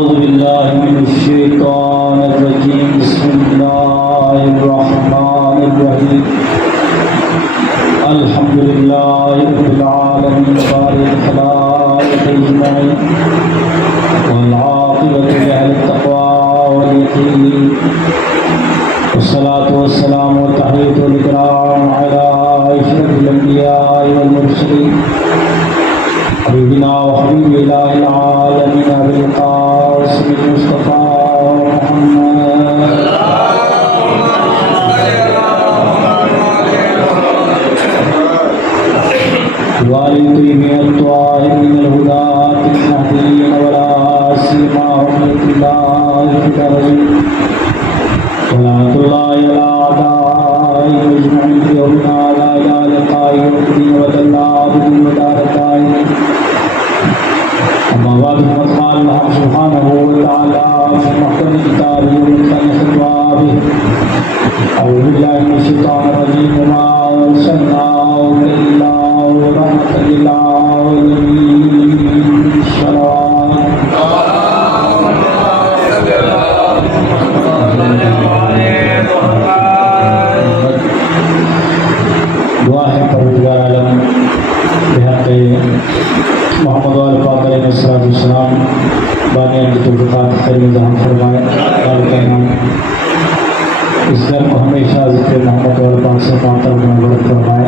أعوذ بالله من الشيطان الرجيم بسم الله الرحمن الرحيم الحمد لله رب العالمين بارئ الخلائق أجمعين والعاقبة لأهل التقوى واليقين والصلاة والسلام والتحية والإكرام على أشرف الأنبياء والمرسلين حبيبنا وحبيب إله العالمين أبي القاسم المصطفى محمد والطيبين الطاهرين الهداة المهديين ولا سيماهم الله في الأرض ولعنة الله على أعدائهم أجمعين في يومنا لا إله إلا قائم الدين وجل عبده ودار الدائم أما بعد فقد قال الله سبحانه وتعالى في محكم كتابه ومحكم خطابه أعوذ بالله من الشيطان الرجيم وما أرسلناك إلا رحمة للعالمين دعا ہے پروردگار عالم بحق محمد وآل پاک علیہ السلام بانی کی توفیقات کریم جہاں فرمائے اور کہنا اس گھر کو ہمیشہ ذکر محمد وآل پاک سے معطر منور فرمائے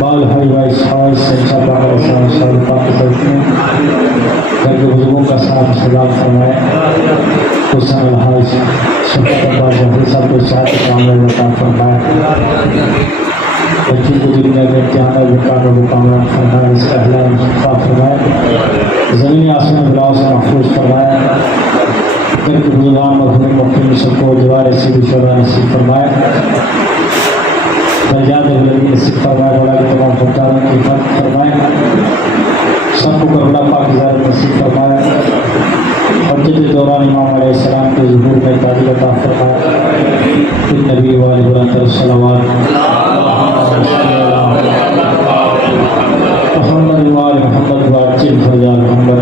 بال بھائی بھائی سوائے سنچا پاک علیہ السلام پاک کے سلطنے گھر کے بزرگوں کا ساتھ سلام فرمائے حسن الحاج شفت عباس جہاں صاحب کو صحت کامل عطا فرمائے بچوں کو دنیا میں امتحان وقار و کامران فرمائے اس کا احلام شفا فرمائے زمین آسمان بلاؤ سے محفوظ فرمائے گھر کے بزرگان مرحوم مقیم سب کو دوار رسید شعرہ نصیب فرمائے درجات بلندی نصیب فرمائے بڑا کے تمام خطاروں کی فرق فرمائے سب کو کربلا پاک زیارت نصیب فرمائے حجت دوران امام علیہ السلام کے ظہور میں تعلیم عطا فرمائے نبی والہ الصلوات محمد وآل محمد واجب فرجال محمد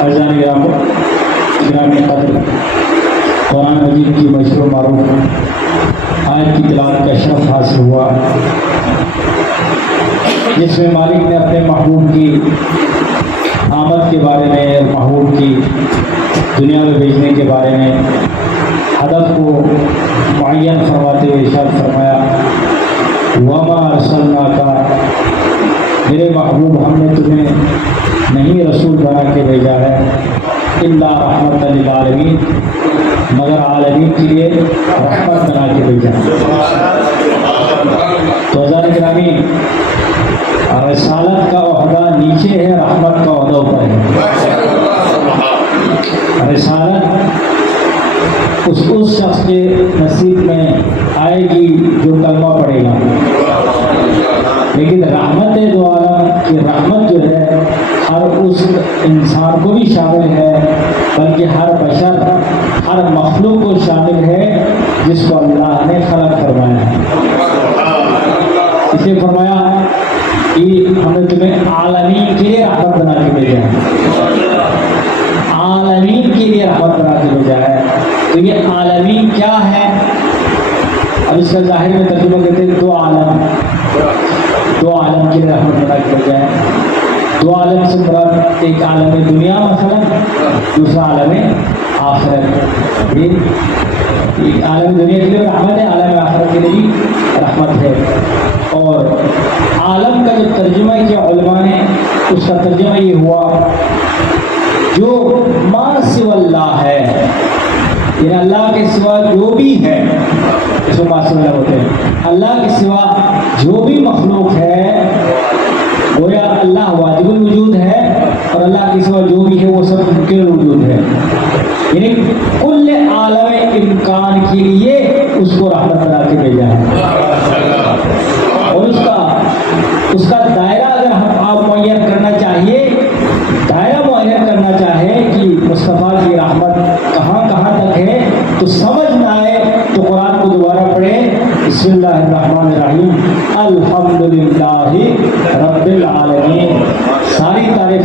عزیزان گرامی قدر قرآن مجید کی مشہور معروف آیت کی تلاوت کا شرف حاصل ہوا جس میں مالک نے اپنے محبوب کی آمد کے بارے میں اور محبوب کی دنیا میں بھیجنے کے بارے میں ہدف کو معین فرماتے ہوئے ارشاد فرمایا وما ارسلناک میرے محبوب ہم نے تمہیں نہیں رسول بنا کے بھیجا ہے الا رحمت للعالمین مگر عالمین کے لیے رحمت بنا کے بھیجا ہے تو عزیزان گرامی رسالت کا عہدہ نیچے ہے رحمت کا عہدہ اوپر ہے رسالت اس شخص کے نصیب میں آئے گی جو کلمہ پڑھے گا لیکن رحمت دو عالم کی رحمت جو ہے ہر اس انسان کو بھی شامل ہے بلکہ ہر بشر ہر مخلوق کو شامل ہے جس کو اللہ نے خلق فرمایا ہے اسے فرمایا کہ ہم نے تمہیں عالمین کے لیے رحمت بنا کے بھیجا ہے عالمین کے لیے رحمت بنا کے بھیجا ہے تو یہ عالمین کیا ہے اب اس کا ظاہر میں ترجمہ کہتے ہیں دو عالم کے لیے رحمت بنا کے بھیجا ہے دو عالم سے مراد ایک عالم دنیا مثلا دوسرا عالم آخرت ایک عالم دنیا کے لیے رحمت ہے عالم آخرت کے لیے بھی رحمت ہے اور عالم کا جو ترجمہ کیا علماء نے اس کا ترجمہ یہ ہوا جو ما سوى اللہ ہے یعنی اللہ کے سوا جو بھی ہے اس کو ما سوى اللہ ہوتے ہیں اللہ کے سوا جو بھی مخلوق ہے گویا اللہ واجب الوجود ہے اور اللہ کے سوا جو بھی ہے وہ سب ممکن الوجود ہے یعنی کل عالم امکان کے لیے اس کو رحمت بنا کے بھیجا ہے اور اس کا دائرہ اگر آپ معین کرنا چاہیے دائرہ معین کرنا چاہے کہ مصطفیٰ کی رحمت کہاں کہاں تک ہے تو سمجھ نہ آئے تو قرآن کو دوبارہ پڑھیں بسم اللہ الرحمن الرحیم الحمدللہ رب العالمین ساری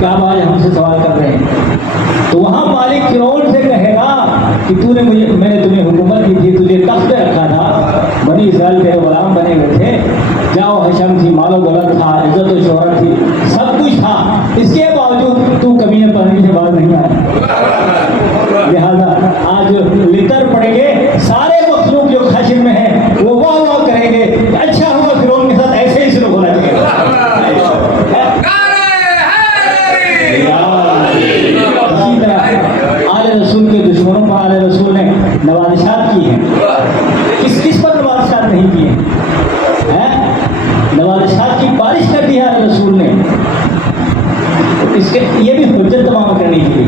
کہ آپ آج ہم سے سوال کر رہے ہیں، تو وہاں مالک فرعون سے کہے گا کہ میں نے تمہیں حکومت دی تھی، تجھے تخت پہ رکھا تھا، بنی اسرائیل تیرے غلام بنے ہوئے تھے، جاؤ حشم تھی، مال و دولت تھا، عزت و شہرت تھی، سب کچھ تھا، اس کے باوجود تو کبھی نہ پڑھنے سے باز نہیں آیا۔ لہذا آج لتر پڑیں گے، سارے مخلوق جو خشم میں ہیں وہ واہ واہ کریں گے، اچھا ہوا فرعون کے ساتھ ایسے ہی سلوک ہونا چاہیے۔ اسی طرح آل رسول کے دشمنوں پر آل رسول نے نوازشات کی ہیں، کس پر نوازشات نہیں کی ہیں؟ نوازشات کی بارش کر دی ہے آل رسول نے، اس کے یہ بھی حجت تمام کرنے کے لیے،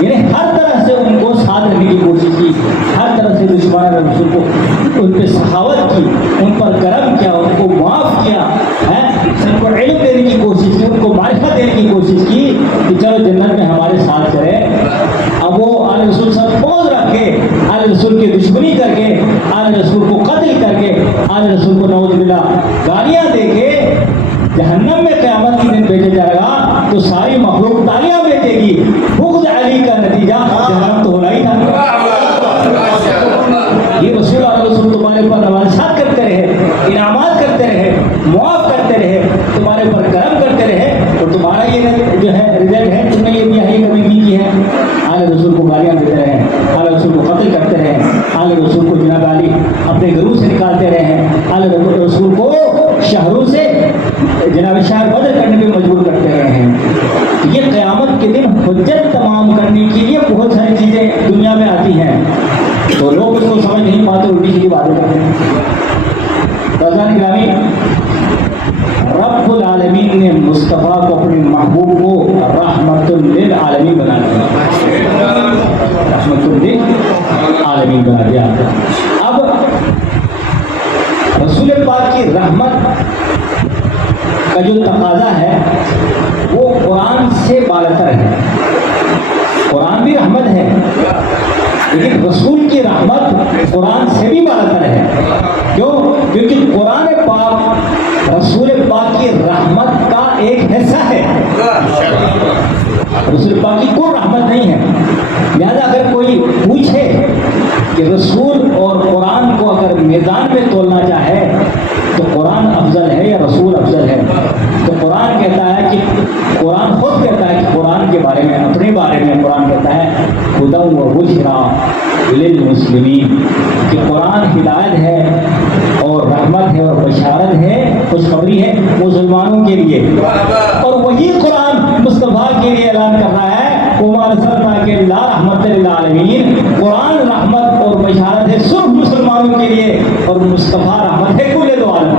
یعنی ہر طرح سے ان کو ساتھ رکھنے کی کوشش کی، ہر طرح سے دشمن رسول کو ان پہ سخاوت کی، ان پر کرم کیا، ان کو معاف کیا، ان کو علم دینے کی کوشش کی، ان کو معرفت دینے کی کوشش کی کہ چلو جنت میں ہمارے ساتھ چلے۔ اب وہ آل رسول ساتھ پوز رکھ کے، آل رسول کی دشمنی کر کے، آل رسول کو قتل کر کے، آل رسول کو نعوذ باللہ گالیاں دے کے جہنم میں قیامت کے دن بھیجا جائے گا، تو ساری مخلوق تالیاں بیچے گی۔ بغض علی کا نتیجہ جہنم تو ہونا ہی تھا۔ یہ رسول اللہ رسول تمہارے پر نوازشات کرتے رہے، انعامات کرتے رہے، معاف کرتے رہے، تمہارے پر کرم کرتے رہے، اور تمہارا یہ جو ہے رزلٹ ہے، تم نے یہ بھی یہی کمی نہیں کی ہے۔ آل رسول کو گالیاں دیتے رہے، آل رسول کو قتل کرتے رہے، آل رسول کو جناب علی اپنے گھروں سے نکالتے رہے، آل رسول کو شہروں سے جناب شہر بدر کرنے پہ مجبور کرتے رہے ہیں۔ یہ قیامت کے دن حجت تمام کرنے کے لیے بہت ساری چیزیں دنیا میں آتی ہیں، تو لوگ اس کو سمجھ نہیں پاتے، الٹی سیدھی باتیں کرتے ہیں۔ رضوان گرامی، رب العالمین نے مصطفیٰ کو اپنے محبوب کو رحمت للعالمین بنا دیا، رحمت للعالمین بنا دیا۔ اب رسول پاک کی رحمت کا جو تقاضا ہے وہ قرآن سے بالاتر ہے۔ قرآن بھی رحمت ہے، لیکن رسول کی رحمت قرآن سے بھی بالاتر ہے۔ کیوں؟ کیونکہ قرآن پاک رسول پاک کی رحمت کا ایک حصہ ہے، رسول پاک کی کوئی رحمت نہیں ہے۔ لہذا اگر کوئی پوچھے کہ رسول اور قرآن کو اگر میدان میں تولنا چاہے تو قرآن افضل ہے یا رسول افضل ہے، تو قرآن کہتا ہے کہ قرآن خود کہتا ہے کہ قرآن کے بارے میں، اپنے بارے میں قرآن کہتا ہے ہدی و بشری للمسلمین، کہ قرآن ہدایت ہے اور رحمت ہے اور بشارت ہے، خوشخبری ہے مسلمانوں کے لیے۔ اور وہی قرآن مصطفیٰ کے لیے اعلان کر رہا ہے وما ارسلناک الا رحمۃ للعالمین، قرآن رحمت اور بشارت ہے صرف مسلمانوں کے لیے، اور مصطفیٰ رحمت ہے کل دو عالم۔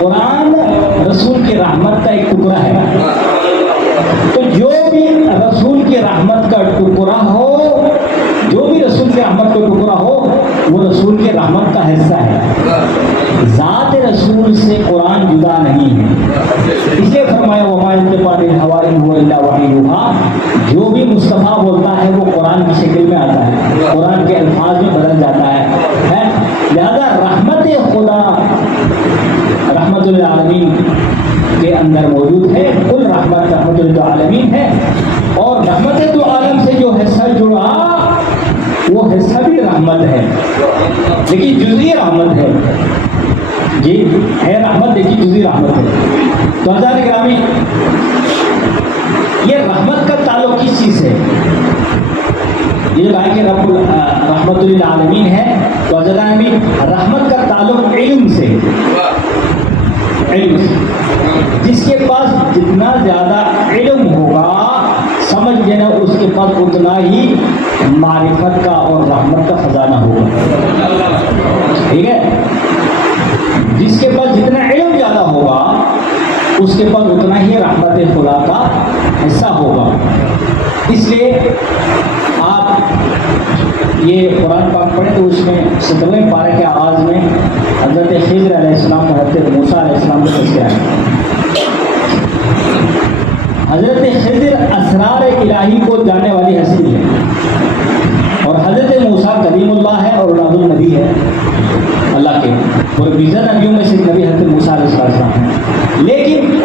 قرآن رسول کی رحمت کا ایک ٹکڑا ہے، تو جو بھی رسول کی رحمت کا ٹکڑا ہو، جو بھی رسول کی رحمت کا ٹکڑا ہو، وہ رسول کی رحمت کا حصہ ہے۔ ذات رسول سے قرآن جدا نہیں ہے، اس لیے فرمایا وما ينطق عن الهوى ان هو الا وحی یوحی، جو بھی مصطفیٰ بولتا ہے وہ قرآن کی شکل میں آتا ہے، قرآن کے الفاظ میں بدل جاتا ہے۔ لہذا رحمت خدا رحمت للعالمین کے اندر موجود ہے، کل رحمت رحمت للعالمین ہے، اور رحمت دو عالم سے جو حصہ جڑا وہ حصہ بھی رحمت ہے، لیکن جزئی رحمت ہے، جی ہے رحمت لیکن جزئی رحمت ہے۔ تو حضرات گرامی، یہ رحمت کا تعلق کس چیز سے؟ یہ جو کہا کہ رب رحمت للعالمین ہے، تو حضرات بھی رحمت کا تعلق علم سے، علم سے، جس کے پاس جتنا زیادہ علم ہوگا سمجھ لینا اس کے پاس اتنا ہی معرفت کا اور رحمت کا خزانہ ہوگا، ٹھیک ہے؟ جس کے پاس جتنا علم زیادہ ہوگا اس کے پاس اتنا ہی رحمت خدا کا حصہ ہوگا۔ اس لیے آپ یہ قرآن پاک پڑھیں تو اس میں 17ویں پارے کے آغاز میں حضرت خضر علیہ السلام اور حضرت موسیٰ علیہ السلام کا تذکرہ ہے۔ حضرت خضر اسرار الہی کو جاننے والی ہستی ہے، اور حضرت موسیٰ کلیم اللہ ہے اور اولاد النبی ہے اللہ کے، اور 20 نبیوں میں سے نبی حضرت موسیٰ علیہ السلام ہیں۔ لیکن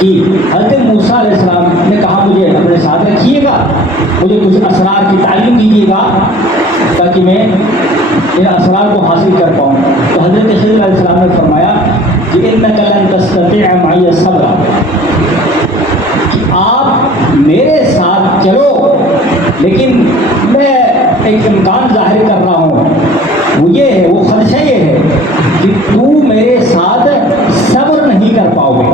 کہ حضرت موسیٰ علیہ السلام نے کہا مجھے اپنے ساتھ رکھیے گا، مجھے کچھ اسرار کی تعلیم دیجیے گا تاکہ میں ان اسرار کو حاصل کر پاؤں. تو حضرت خضر علیہ السلام نے فرمایا کہ اِنَّكَ لَن تَسْتَطِيعَ مَعِيَ صَبْرًا، آپ میرے ساتھ چلو لیکن میں ایک امکان ظاہر کر رہا ہوں، وہ یہ ہے، وہ خدشہ یہ ہے کہ تو میرے ساتھ صبر نہیں کر پاؤ گے.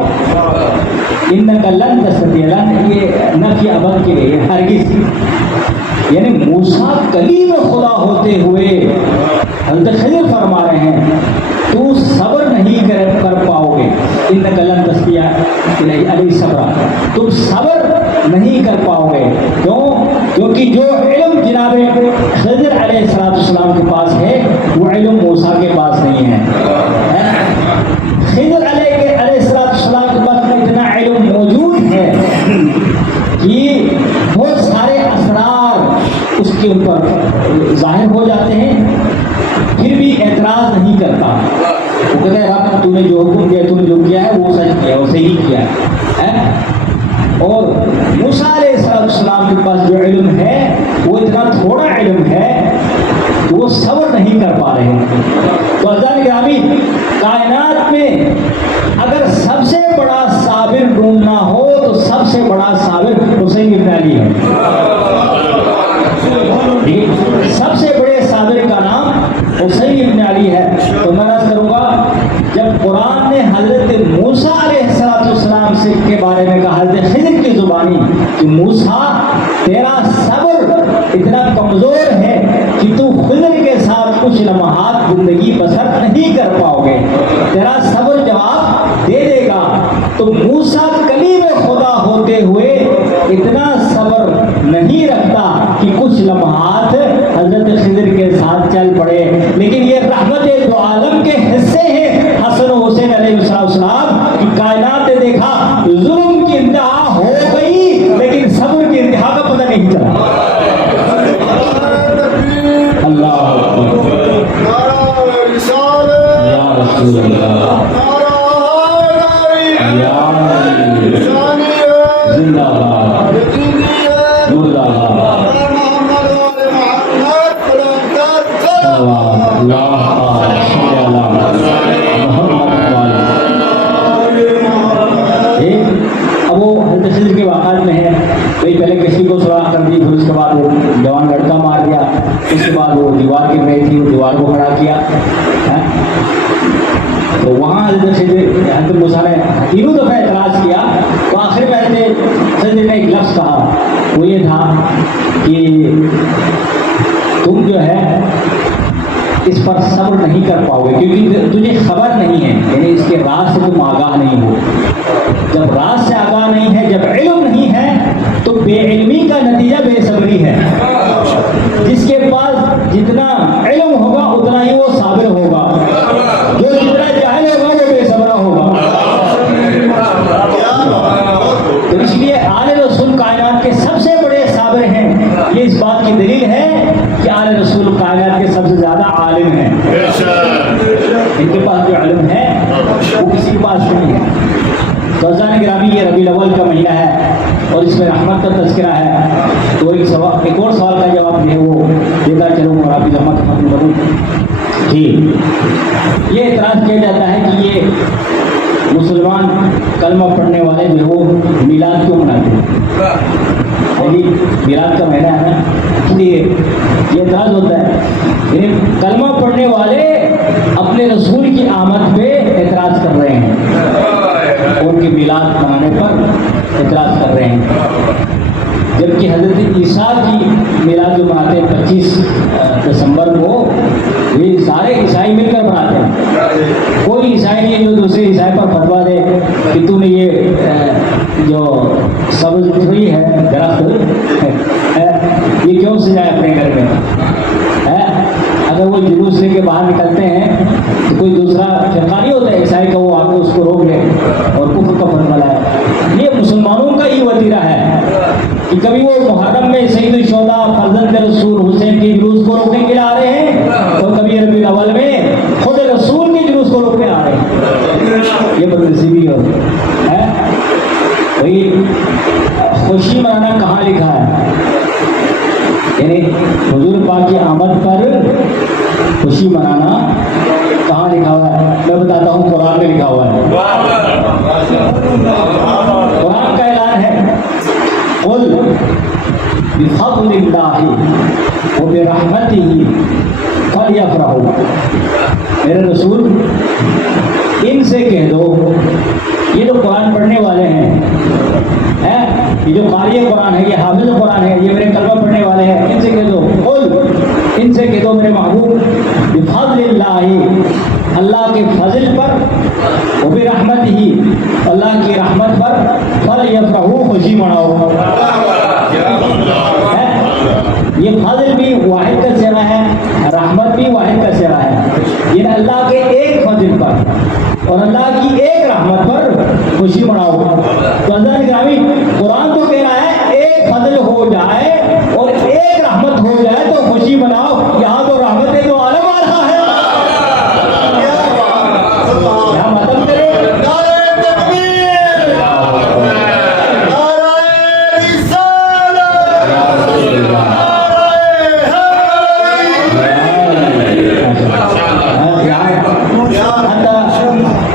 اِنَّكَ لَن تَسْتَطِيعَ، لن یہ نفی ابد کے لیے ہرگز، یعنی موسیٰ کلیم خدا ہوتے ہوئے حضرت خضر فرما رہے ہیں تو صبر نہیں کر پاؤ گے. اِنَّكَ لَن تَسْتَطِيعَ علیہ صبرا، تم صبر نہیں کر پاؤ گے. کیوں؟ کیونکہ جو علم جناب خضر علیہ السلام کے پاس ہے وہ علم موسیٰ کے پاس نہیں ہے. خضر علیہ السلام کے پاس اتنا علم موجود ہے کہ بہت سارے اسرار اس کے اوپر ظاہر ہو جاتے ہیں، پھر بھی اعتراض نہیں کرتا. وہ کہتا ہے رب تو نے جو حکم دیا، تو نے جو کیا ہے وہ سچ کیا، وہ صحیح کیا ہے. اور موسیٰ علیہ السلام کے پاس جو علم ہے وہ اتنا تھوڑا علم ہے کہ وہ صبر نہیں کر پا رہے ہیں. تو عزیزان گرامی، کائنات میں اگر سب سے بڑا صابر ڈھونڈنا ہو تو سب سے بڑا صابر حسین ابن علی ہے. سب سے بڑے صابر کا نام حسین ابن علی ہے. تو میں عرض کروں گا جب قرآن نے حضرت موسیٰ علیہ السلام سے کے بارے میں کہا، حضرت خضر کی زبانی کہ موسیٰ تیرا صبر اتنا کمزور ہے کہ تو خضر کے ساتھ کچھ لمحات زندگی بسر نہیں کر پاؤ گے، تیرا صبر جواب دے دے گا. تو موسیٰ کلیم خدا ہوتے ہوئے اتنا صبر نہیں رکھتا کہ کچھ لمحات حضرت خضر کے ساتھ چل پڑے. لیکن یہ رحمت دو عالم کے حصے ہیں حسن و حسین علیہ السلام کی. کائنات نے دیکھا ظلم کی انتہا ہو گئی لیکن صبر کی انتہا کا پتہ نہیں چلا. اللہ یا رسول اللہ، زندہ باد، مردہ باد. اب وہ حضرت خضر کے واقعات میں ہے، پہلے کشتی کو سوراخ کر دی، پھر اس کے بعد وہ جوان لڑکا مار دیا، اس کے بعد وہ دیوار کی میل تھی، وہ دیوار کو کھڑا کیا. تو وہاں حضرت موسیٰ نے تینوں دفعہ اعتراض کیا. تو آخر میں حضرت خضر نے ایک لفظ کہا، وہ یہ تھا کہ تم جو ہے اس پر صبر نہیں کر پاؤ گے کیونکہ تجھے خبر نہیں ہے، یعنی اس کے راز سے تم آگاہ نہیں ہو. جب راز سے آگاہ نہیں ہے، جب علم نہیں ہے تو بے علمی کا نتیجہ بے صبری ہے. جس کے پاس جتنا علم ہوگا اتنا ہی وہ صابر ہوگا، جو جتنا جاہل ہوگا وہ بے صبر ہوگا. تو اس لیے آل رسول کائنات کے سب سے بڑے صابر ہیں. یہ اس بات کی دلیل ہے کہ آل رسول کائنات کے سب سے زیادہ عالم ہیں. ان کے پاس جو علم ہے وہ کسی کے پاس نہیں ہے. تو عزیزان گرامی، یہ ربیع الاول کا مہینہ ہے اور اس میں رحمت کا تذکرہ ہے. تو ایک اور سوال کا جواب ہے وہ دیتا چلوں اور آپ کی رحمت ختم کروں. جی، یہ اعتراض کیا جاتا ہے کہ یہ مسلمان کلمہ پڑھنے والے جو ہے وہ میلاد کیوں مناتے ہیں؟ میلاد کا مہینہ ہے نا، اس لیے یہ اعتراض ہوتا ہے. یعنی کلمہ پڑھنے والے اپنے رسول کی آمد پہ اعتراض کر رہے ہیں، ان کی میلاد منانے پر اعتراض کر رہے ہیں. جبکہ حضرت عیسیٰ کی میلاد جو مناتے ہیں 25 دسمبر کو، یہ سارے عیسائی مل کر مناتے ہیں. کوئی عیسائی نہیں جو دوسرے عیسائی پر فتویٰ دے کہ تو نے یہ جو سبز ٹری ہے درخت یہ کیوں سجائے اپنے گھر میں. اگر وہ جلوس لے کے باہر نکلتے ہیں تو کوئی دوسرا فرقہ نہیں ہوتا عیسائی کا، وہ آ کے اس کو روک لے اور کفر کا فتویٰ لائے. یہ مسلمانوں کا ہی وتیرہ ہے کہ کبھی وہ محرم میں سید الشہداء فرزند رسول حسین کے جلوس کو روکنے کے لیے آ رہے ہیں، اور کبھی ربیع الاول میں خود رسول کے جلوس کو روکنے آ رہے ہیں. یہ بدنصیبی ہے. بھائی خوشی منانا کہاں لکھا ہے؟ یعنی حضور پاک کی آمد پر خوشی منانا کہاں لکھا ہوا ہے؟ میں بتاتا ہوں، قرآن میں لکھا ہوا ہے۔ قرآن کا اعلان ہے، قل بفضل اللہ وبرحمتہ فلیفرحوا۔ میرے رسول ان سے کہہ دو، یہ جو قرآن پڑھنے والے ہیں، یہ جو قاری قرآن ہے، یہ حافظ قرآن ہے، یہ میرے کلمہ پڑھنے والے ہیں، ان سے کہہ دو، قل ان سے کہہ دو میرے محبوب، بفضل اللہ، اللہ کے فضل پر، وبرحمتہ، اللہ کی رحمت پر، فلیفرحوا، خوشی مناؤ۔ یہ فضل بھی واحد کا صیغہ ہے، رحمت بھی واحد کا صیغہ ہے، یہ اللہ کے ایک فضل پر اور اللہ کی ایک رحمت پر خوشی مناؤ۔ تو عزیزان گرامی، قرآن تو کہہ رہا ہے ایک فضل ہو جائے اور ایک رحمت ہو جائے تو خوشی مناؤ۔ یہاں تو رحمت دو عالم آ رہا ہے، کیا مطلب کرے؟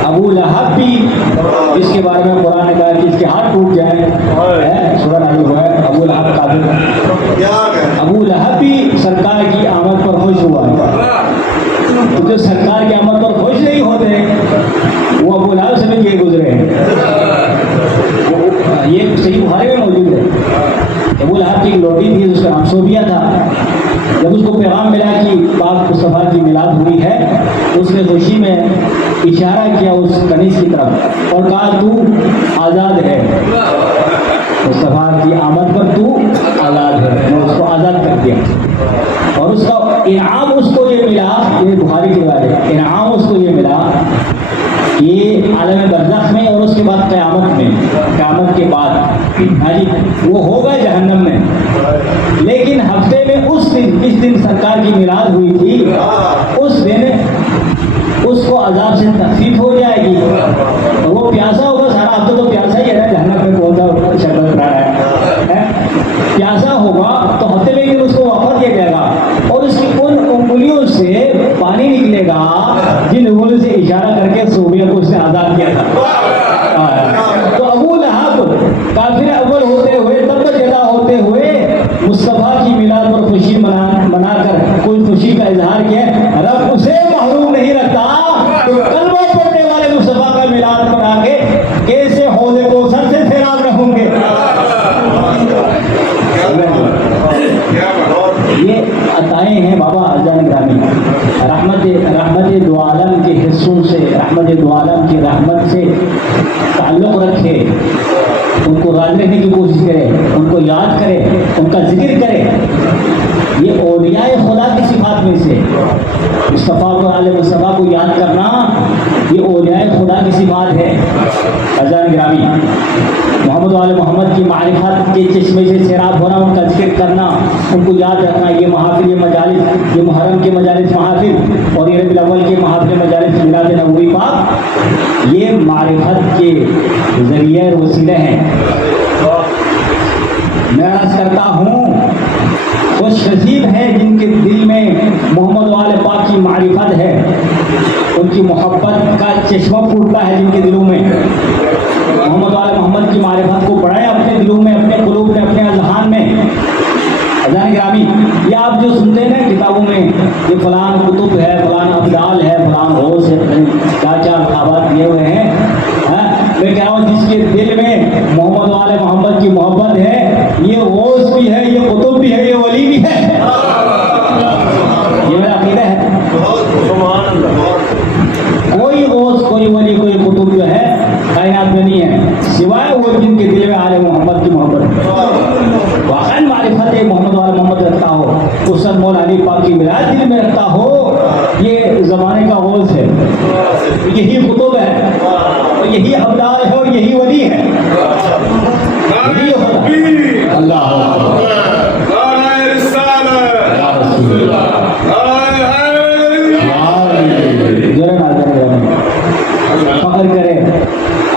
ابو لہب بھی اس کے بارے میں قرآن نے کہا کہ اس کے ہاتھ ٹوٹ جائیں، سورہ نازل ہوا ہے، ابو لہب کافر۔ ابو لہب بھی سرکار کی آمد پر خوش ہوا ہے، جو سرکار کی آمد پر خوش نہیں ہوتے وہ ابو لہب سے بھی یہ گزرے ہیں۔ یہ صحیح بخاری میں موجود ہے۔ ابو لہب کی ایک لوٹی تھی، اس کا نام صوفیہ تھا۔ جب اس کو پیغام ملا کہ پاک مصطفیٰ کی میلاد ہوئی ہے، اس نے خوشی میں اشارہ کیا اس کنیز کی طرف اور کہا تو آزاد ہے، مصطفیٰ کی آمد پر تو آزاد ہے۔ میں اس کو آزاد کر دیا اور اس کا انعام اس کو یہ ملا، یہ بخاری کی بات ہے، انعام اس کو یہ ملا کہ عالم برزخ میں اور اس کے بعد قیامت میں، قیامت کے بعد وہ ہوگا جہنم میں، لیکن ہفتے میں اس دن، جس دن سرکار کی میلاد ہوئی تھی، اس دن اس کو عذاب سے تخفیف ہو جائے گی اور وہ پیاسا ہوگا، سارا ہفتہ تو پیاسا ہی ہے، جہنم میں کون سا شربت بنا ہے، پیاسا ہوگا تو ہفتے میں اس کو وفر دیا جائے گا اور اس کی ان انگلیوں سے پانی نکلے گا جن انگلیوں سے اشارہ کر کے صوفیہ کو اس نے آزاد کیا تھا۔ تو ابو لہب کافر اول ہوتے ہوئے، تب جدا ہوتے ہوئے، مصطفیٰ کی میلاد پر خوشی منا کر کوئی خوشی کا اظہار کیا، رب اسے محروم نہیں رکھتا تو کلمہ پڑھنے والے مصطفیٰ کا میلاد منا کے کیسے حوض کوثر سے سیراب رہوں گے۔ یہ عطائیں ہیں بابا عزیزان گرامی، رحمت دو عالم کے حصوں سے، رحمت دو عالم کی رحمت سے تعلق رکھے، ان کو راضی رکھنے کی کوشش کرے، ان کو یاد کرے، ان کا ذکر کرے۔ یہ اولیاء خدا کی صفات میں سے، مصطفیٰ کو، آل مصطفیٰ کو یاد کرنا، یہ اولیاء خدا کی صفات ہے۔ عزیزان گرامی، محمد و آل محمد کی معرفت کے چشمے سے سیراب ہونا، ان کا ذکر کرنا، ان کو یاد رکھنا، یہ محافل، یہ مجالس، یہ محرم کے مجالس محافل اور یہ ربیع الاول کے محافل مجالس میلاد نبوی پاک، یہ معرفت کے ذریعے اور وسیلے ہیں۔ میں عرض کرتا ہوں، خوش نصیب ہے جن کے دل میں محمد و آل پاک کی معرفت ہے، ان کی محبت کا چشمہ پھوٹتا ہے جن کے دلوں میں۔ محمد و آل محمد کی معرفت کو بڑھائیں اپنے دلوں میں، اپنے قلوب میں، اپنے اذہان میں۔ عزیزان گرامی، یہ آپ جو سنتے ہیں نا کتابوں میں، یہ فلان کتب ہے، فلان ابدال ہے، فلان غوث ہے، کیا کیا القابات دیے ہوئے ہیں، میں کہہ رہا ہوں جس کے دل میں محمد و آل محمد کی محبت ہے، یہ غوث بھی ہے، یہ قطب بھی ہے، یہ ولی بھی ہے، یہ میرا عقیدہ ہے۔ کوئی غوث، کوئی ولی، کوئی قطب جو ہے کائنات میں نہیں ہے سوائے وہ جن کے دل میں آل محمد کی محبت ہے، واقعی معرفت محمد و آل محمد رکھتا ہو، حسن مولا علی پاک کی ولایت دل میں رکھتا ہو، یہ زمانے کا غوث ہے، یہی قطب ہے، یہی ابدال ہے اور یہی ولی ہے۔ اللہ فخر کرے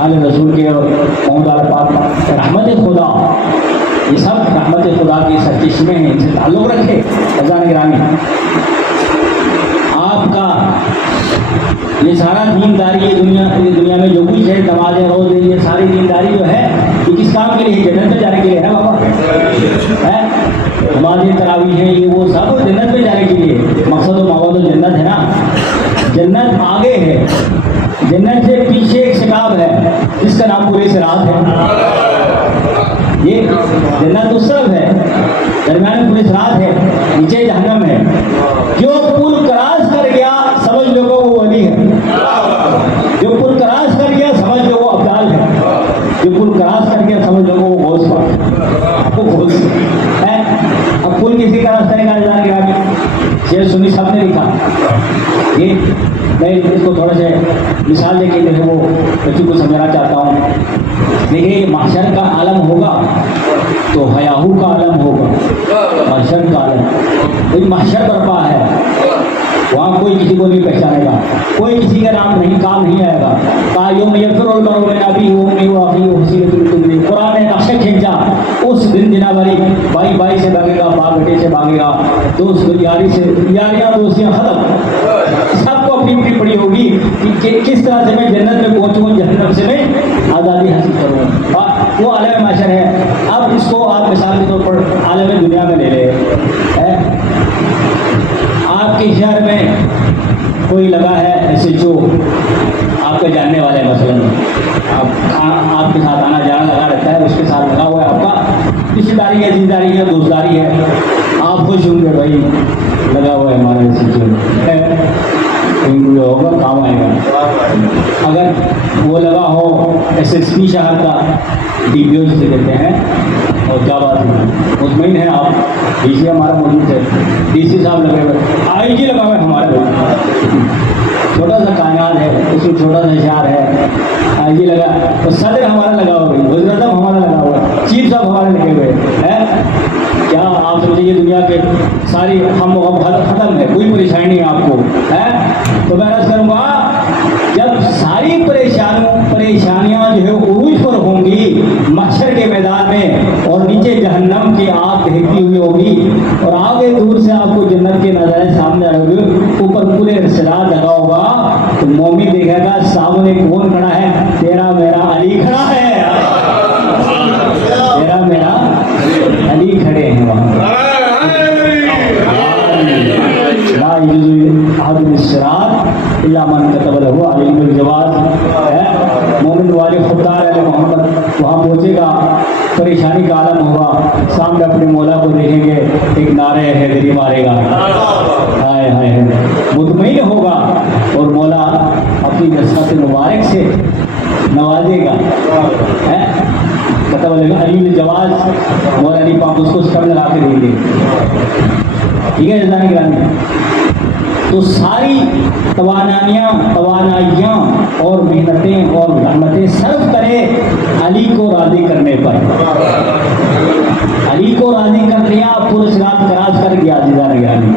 آل رسول کے اور محمد آل پاک یہ سب رحمت خدا کے سرچشمے ہیں، ان سے تعلق رکھے۔ عزیزان گرامی، آپ کا یہ سارا دینداری دنیا میں جو کچھ ہے، نماز روزے، یہ ساری دینداری جو ہے یہ کس کام کے لیے؟ جنت میں جانے کے لیے ہے نا بابا، ہے نماز تراویح ہے، یہ وہ سب جنت میں جانے کے لیے۔ مقصد و مقصد جنت ہے نا، جنت آگے ہے، جنت سے پیچھے ایک شکاب ہے جس کا نام پورے صراط ہے۔ یہ جنت اس طرف ہے، درمیان میں پورے صراط ہے، نیچے جہنم ہے۔ جو پل کراس کر گیا سمجھ لو کہ وہ ولی ہے، جو پل کراس کر گیا سمجھ لو وہ ابدال ہے، جو پل کراس کر گیا سمجھ لو وہ غوث ہے، وہ غوث ہے۔ اب پل کسی کراس کرے گا؟ جان گرامی، شیخ سنی صاحب نے لکھا، یہ میں اس کو تھوڑا سا مثال دے کے جو ہے وہ بچوں کو سمجھانا چاہتا ہوں۔ دیکھیے محشر کا عالم ہوگا تو حیاہو کا عالم ہوگا، محشر کا عالم، کوئی محشر برپا ہے، وہاں کوئی کسی کو نہیں پہچانے گا، کوئی کسی کا نام نہیں، کام نہیں آئے گا۔ یوم یفر المرء من ابیہ و امیہ و اخیہ و فصیلتہ التی، قرآن نے نقشہ کھینچا، اس دن جناب والی بھائی بھائی سے بھاگے گا، باپ بیٹے سے بھاگے گا، دوست یاری سے، یاریاں دوستیاں ختم، سب کو اپنی اپنی پڑی ہوگی کہ کس طرح سے میں جنت میں پہنچوں، جہنم سے میں آزادی حاصل کروں۔ وہ عالم معاشر ہے۔ اب اس کو آپ مثال کے طور پر عالم دنیا میں لے لیں، آپ کے شہر میں کوئی لگا ہے ایسے جو آپ کے جاننے والے، مثلاً آپ کے ساتھ آنا جانا لگا رہتا ہے، اس کے ساتھ لگا ہوا ہے، آپ کا رشتے داری ہے، دینداری ہے، دوستداری ہے، آپ خوش ہوں گے بھائی لگا ہوا ہے ہمارا ایسے جو ہوگا کام آئے گا۔ اگر وہ لگا ہو ایس ایس پی شہر کا، ڈی پی او جسے کہتے ہیں، اور کیا بات ہے، مطمئن ہیں آپ، ڈی سی ہمارا موجود ہے، ڈی سی صاحب لگے ہوئے، آئی جی لگا ہوا ہے ہمارے بھائی، چھوٹا سا کائنات ہے، اس میں چھوٹا سا شہر ہے، آئی جی لگا، اور صدر ہمارا لگا ہوا ہے، وزیر اعظم ہمارا لگا ہوا ہے، چیف صاحب ہمارے لگے ہوئے ہیں۔ کیا آپ سمجھیں یہ دنیا کے ساری ہم محبت ختم ہے، کوئی پریشانی نہیں آپ کو ہے؟ تو میں عرض کروں گا جب ساری پریشانیاں جو ہے عروج پر ہوں گی محشر کے میدان میں، اور نیچے جہنم کی آگ دہتی ہوئی ہوگی، اور آگے دور سے آپ کو جنت کے نظارے سامنے آئے ہوگے، اوپر پورے صراط لگا ہوگا، تو مومن دیکھے گا سامنے کون کھڑا ہے؟ تیرا میرا علی کھڑا ہے، تیرا میرا علی کھڑے ہیں وہاں۔ لا یجوز احد الصراط الا من كتب له علم الجواز، مومن والے خوددار علیہ محمد وہاں پہنچے گا، پریشانی کا عالم ہوگا، سامنے اپنے مولا کو دیکھیں گے، ایک نعرہ حیدری مارے گا، ہائے ہائے، مطمئن ہوگا، اور مولا اپنی نصرت مبارک سے نوازے گا، مطلب علی الجواز، مولا علی پاک اس کو سر لگا کے دیں گے، ٹھیک ہے جزاک گرامی۔ تو ساری توانائیاں اور محنتیں اور رحمتیں صرف کرے علی کو راضی کرنے پر، علی کو راضی کر لیا، پورے صراط کراس کر گیا، جزاک گرامی،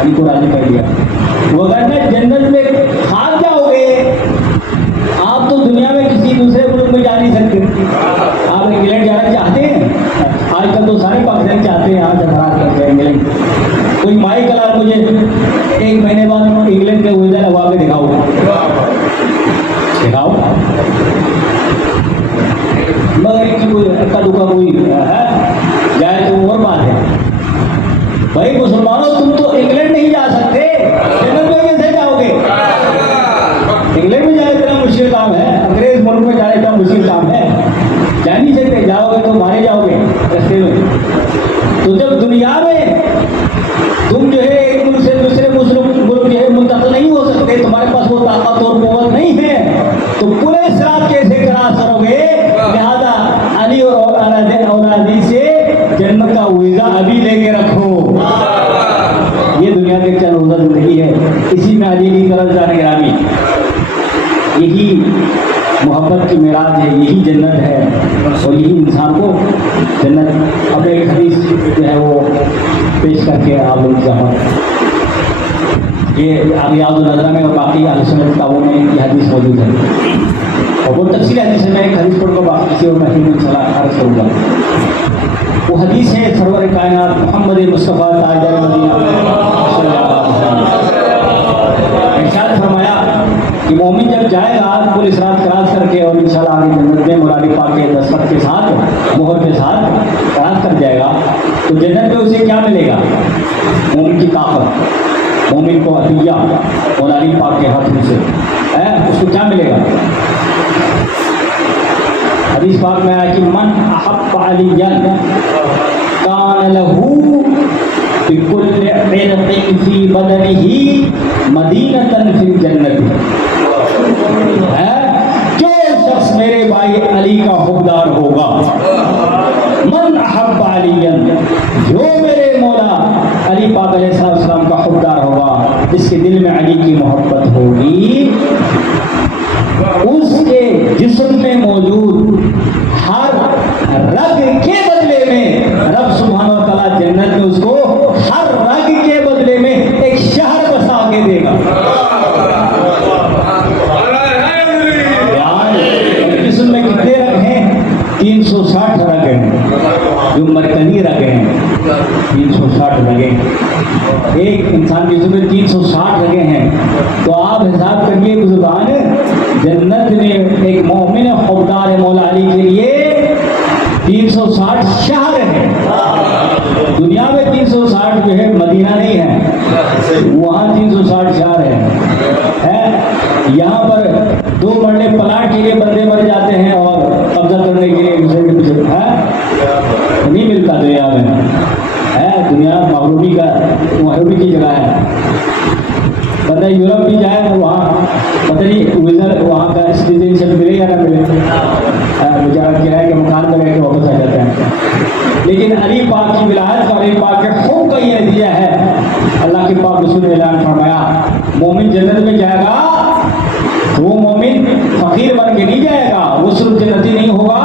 علی کو راضی کر لیا، وگرنہ جنت میں کھا جاؤ گے آپ، تو دنیا میں کسی دوسرے ملک میں جا نہیں سکتے۔ آپ انگلینڈ جانا چاہتے ہیں، آج کل تو سارے پاکستانی چاہتے ہیں یہاں جہاز کرتے ہیں انگلینڈ، کوئی مائی کلار مجھے ایک مہینے بعد انگلینڈ کے ویزا لگوا کے دکھاؤ، مگر کی کوئی اکا دکا کوئی ہے جائے تو اور بات ہے۔ بھائی مسلمانوں تم تو انگلینڈ نہیں جا سکتے، جنت میں کیسے جاؤ گے؟ انگلینڈ میں جائے اتنا مشکل کام ہے، انگریز ملک میں جائے اتنا مشکل کام ہے، جا نہیں سکتے، جاؤ گے تو مارے جاؤ گے رستے میں۔ تو جب دنیا میں تم جو ہے ایک ملک سے دوسرے ملک جو ہے منتقل نہیں ہو سکتے، تمہارے پاس وہ طاقت اور قوت نہیں ہے، تو پورے صراط کیسے کراس کرو گے؟ لہذا علی اور اولادی سے جنت کا ویزا ابھی لے کے رکھو، یہ دنیا کے چند روزہ زندگی ہے، اسی میں علی کی طرف جانے گرامی، یہی محبت کی معراج ہے، یہی جنت ہے، اور یہی انسان کو جنت۔ اب ایک حدیث جو ہے وہ پیش کر کے آپ لوگ جہاں یہ ریاض النظرہ میں اور باقی اہل سنت کتابوں میں یہ حدیث موجود ہے اور وہ تفصیل حدیث ہے. میں ایک حدیث پڑھ کر باقی کسی اور محفل میں انشاءاللہ عرض کروں گا. وہ حدیث ہے سرور کائنات محمد مصطفیٰ تاجدار مدینہ صلی اللہ علیہ وسلم ارشاد فرمایا کہ مومن جب جائے گا کل اسرات کراس کر کے اور انشاءاللہ آگے جنت میں مراد پاک کے دستخط کے ساتھ مہر کے ساتھ کراس کر جائے گا تو جنت میں اسے کیا ملے گا؟ مومن کی طاقت، مومن کو عطیہ مولانا پاک کے ہاتھوں سے اس کو کیا ملے گا؟ حدیث پاک میں آیا کہ من احب علیاً کان لہو بکل عرق فی بدنہ مدینۃ فی الجنت. جو شخص میرے بھائی علی کا حقدار ہوگا، من احب علیاً، جو میرے مولا علی پاک علیہ السلام کا حقدار ہوگا، جس کے دل میں علی کی محبت ہوگی، اس کے جسم میں موجود ہر رگ کے بدلے میں رب سبحانہ و تعالیٰ جنت میں اس کو ہر رگ کے بدلے میں ایک شہر بسا کے دے گا. جسم میں کتنے رگ ہیں؟ 360 رگ ہیں جو مرکزی رگ ہیں. 360 رگیں ایک انسان کے جسم میں 360 رگیں ہیں. تو آپ حساب کریے بزرگان، جنت میں ایک مومن حقدار مولا علی کے لیے 360 شہر ہیں. دنیا میں 360 جو ہے مدینہ نہیں ہے، وہاں 360 شہر ہے. یہاں پر 2 مرلے پلاٹ کے لیے بندے مر جاتے ہیں اور قبضہ کرنے کے لیے دوسرے کے پیچھے نہیں ملتا دنیا میں. دنیا محرومی کی جگہ ہے. بندہ یورپ بھی جائے تو وہاں پتہ نہیں وہاں کا سٹیزن شپ ملے یا نہ ملے، بیچارہ کرایہ کے مکان میں رہ کے واپس آ جاتے ہیں. لیکن علی پاک کی ولایت اور علی پاک کے خوب کا یہ نتیجہ ہے. اللہ کے پاک رسول نے اعلان فرمایا مومن جنت میں جائے گا تو وہ مومن فقیر بن کے نہیں جائے گا، وہ صرف جنتی نہیں ہوگا،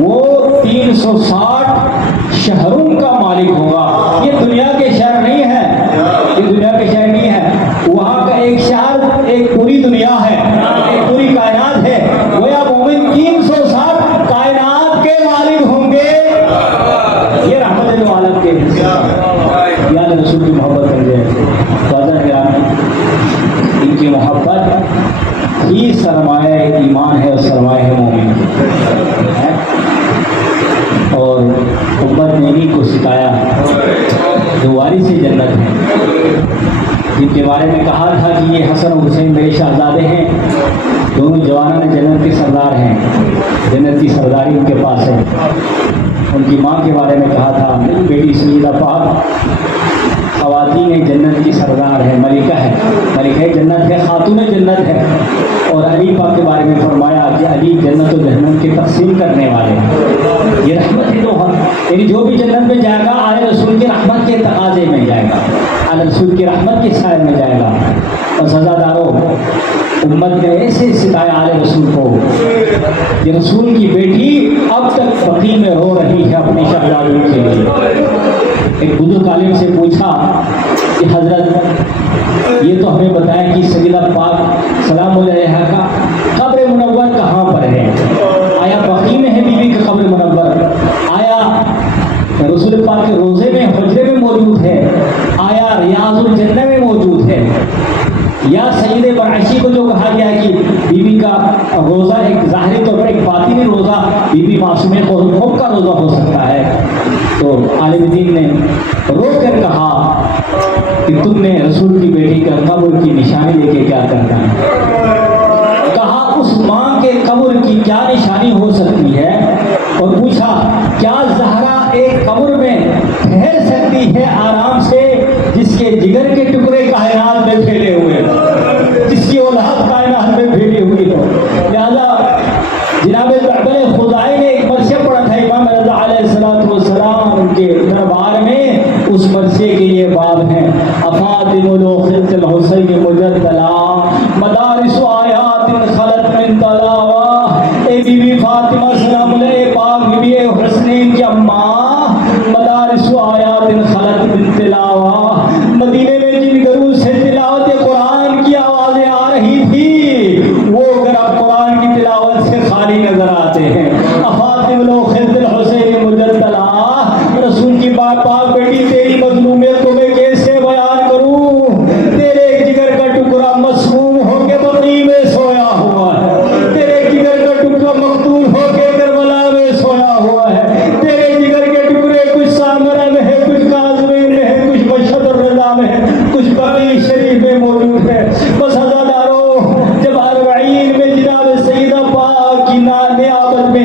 وہ 360 شہروں کا مالک ہوگا. یہ دنیا کے شہر نہیں ہے، یہ دنیا کے شہر نہیں ہے. وہاں کا ایک شہر ایک پوری دنیا ہے، ایک پوری کائنات ہے. گویا مومن 360 کائنات کے مالک ہوں گے. یہ رحمت دو عالم کے یاد رسول کی محبت کر دے. ان کی محبت ہی سرمایہ ایمان ہے اور سرمایہ مومن ہے. اور امت نے انہیں کو سکھایا جو وارث جنت ہے، جن کے بارے میں کہا تھا کہ یہ حسن و حسین میرے شہزادے ہیں، دونوں جوانان جنت کے سردار ہیں، جنت کی سرداری ان کے پاس ہے. ان کی ماں کے بارے میں کہا تھا میری بیٹی سیدہ پاک خواتین جنت کی سردار ہے، ملکہ جنت ہے، خاتون جنت ہے. اور علی پاک کے بارے میں فرمایا کہ علی جنت و جہنم کے تقسیم کرنے والے ہیں. یہ رحمت ہے یعنی جو بھی جنت میں جائے گا آل رسول کی رحمت کے تقاضے میں جائے گا، آل رسول کی رحمت کے سائے میں جائے گا. اور سزا داروں، امت نے ایسے ستایا آل رسول کو کہ رسول کی بیٹی اب تک بقیع میں رو رہی ہے اپنی شہزادوں کے لیے. ایک بزرگ عالم سے پوچھا کہ حضرت یہ تو ہمیں بتائیں کہ سیدہ پاک سلام علیہا کا قبر منور کہاں پر ہے؟ آیا بقیع میں ہے بی بی کا قبر منور؟ آیا رسول پاک کے روزے میں حجرے میں موجود ہے؟ آیا ریاض الجنہ میں موجود ہے؟ یا سید برعشی کو جو کہا گیا ہے کہ بی بی کا روزہ ایک ظاہری طور پر ایک باطنی روزہ بی بی معصومہ خوب کا روزہ ہو سکتا ہے. تو عالم دین نے رو کر کہا کہ تم نے رسول کی بیٹی کا قبر کی نشانی لے کے کیا کرنا ہے؟ کہا اس ماں کے قبر کی کیا نشانی ہو سکتی ہے؟ اور پوچھا کیا زہرا ایک قبر میں ٹھہر سکتی ہے آرام سے جس کے جگر کے ٹکڑے کائنات میں پھیلے ہوئے، جس کی اولاد کائنات میں پھیلی ہوئی ہو؟ لہذا جناب بڑے خدائی نے ایک مرثیہ پڑھا تھا امام رضا علیہ السلام ان کے دربار میں. اس مرثیے کے یہ باب ہیں افاطم لوخت الحسین مجدلا مدارس آیات خلط من تلاوہ. اے بی بی فاطمہ سلام علیہ پاک بی بی حسنین کی اماں، مدارس آیات خلط من تلاوہ، مدینے میں جن گھروں سے تلاوت